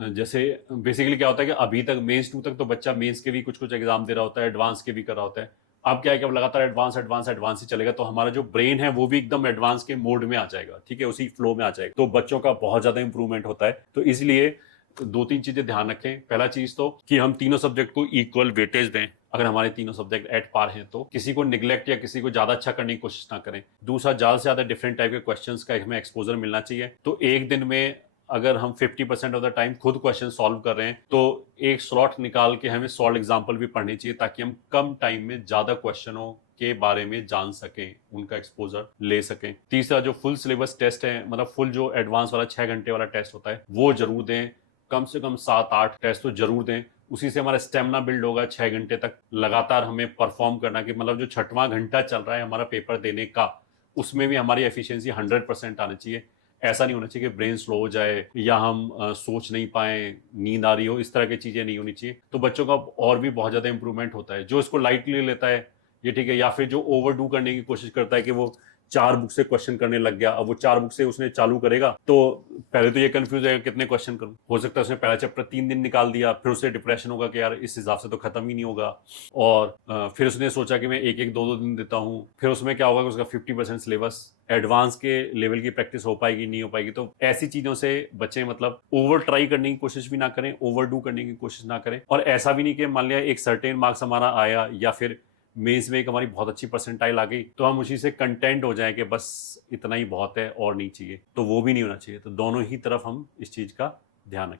जैसे बेसिकली क्या होता है कि अभी तक मेंस 2 तक तो बच्चा मेंस के भी कुछ कुछ एग्जाम दे रहा होता है, एडवांस के भी कर रहा होता है। अब क्या है कि अब लगातार एडवांस एडवांस एडवांस ही चलेगा, तो हमारा जो ब्रेन है वो भी एकदम एडवांस के मोड में आ जाएगा, ठीक है, उसी फ्लो में आ जाएगा, तो बच्चों का बहुत ज्यादा इंप्रूवमेंट होता है। तो इसलिए दो तीन चीजें ध्यान रखें। पहला चीज तो कि हम तीनों सब्जेक्ट को इक्वल वेटेज दें। अगर हमारे तीनों सब्जेक्ट एट पार हैं तो किसी को निग्लेक्ट या किसी को ज्यादा अच्छा करने की कोशिश ना करें। दूसरा, ज्यादा से ज्यादा डिफरेंट टाइप के क्वेश्चंस का हमें एक्सपोजर मिलना चाहिए। तो एक दिन में अगर हम 50% ऑफ द टाइम खुद क्वेश्चन सॉल्व कर रहे हैं तो एक स्लॉट निकाल के हमें सॉल्व एग्जाम्पल भी पढ़नी चाहिए, ताकि हम कम टाइम में ज्यादा क्वेश्चनों के बारे में जान सकें, उनका एक्सपोजर ले सकें। तीसरा, जो फुल सिलेबस टेस्ट है, मतलब फुल जो एडवांस वाला 6 घंटे वाला टेस्ट होता है, वो जरूर दें। कम से कम 7-8 टेस्ट तो जरूर दें। उसी से हमारा स्टेमिना बिल्ड होगा। 6 घंटे तक लगातार हमें परफॉर्म करना, कि मतलब जो 6वां घंटा चल रहा है हमारा पेपर देने का, उसमें भी हमारी एफिशिएंसी 100% आनी चाहिए। ऐसा नहीं होना चाहिए कि ब्रेन स्लो हो जाए या हम सोच नहीं पाए, नींद आ रही हो, इस तरह की चीजें नहीं होनी चाहिए। तो बच्चों का और भी बहुत ज्यादा इंप्रूवमेंट होता है। जो इसको लाइटली लेता है ये ठीक है, या फिर जो ओवर डू करने की कोशिश करता है कि वो 4 बुक से क्वेश्चन करने लग गया, अब वो 4 बुक से उसने चालू करेगा तो पहले तो ये कंफ्यूज है कितने क्वेश्चन करूं। हो सकता है उसने पहला चैप्टर 3 दिन निकाल दिया, फिर उसे डिप्रेशन होगा कि यार इस हिसाब से तो खत्म ही नहीं होगा। और फिर उसने सोचा कि मैं एक एक दो दो दिन देता हूं, फिर उसमें क्या होगा कि उसका 50% सिलेबस एडवांस के लेवल की प्रैक्टिस हो पाएगी नहीं हो पाएगी। तो ऐसी चीजों से बच्चे मतलब ओवर ट्राई करने की कोशिश भी ना करें, ओवर डू करने की कोशिश ना करें। और ऐसा भी नहीं कि मान लिया एक सर्टेन मार्क्स हमारा आया या फिर मेंस में एक हमारी बहुत अच्छी परसेंटाइल आ गई तो हम उसी से कंटेंट हो जाए कि बस इतना ही बहुत है और नहीं चाहिए, तो वो भी नहीं होना चाहिए। तो दोनों ही तरफ हम इस चीज का ध्यान रखें।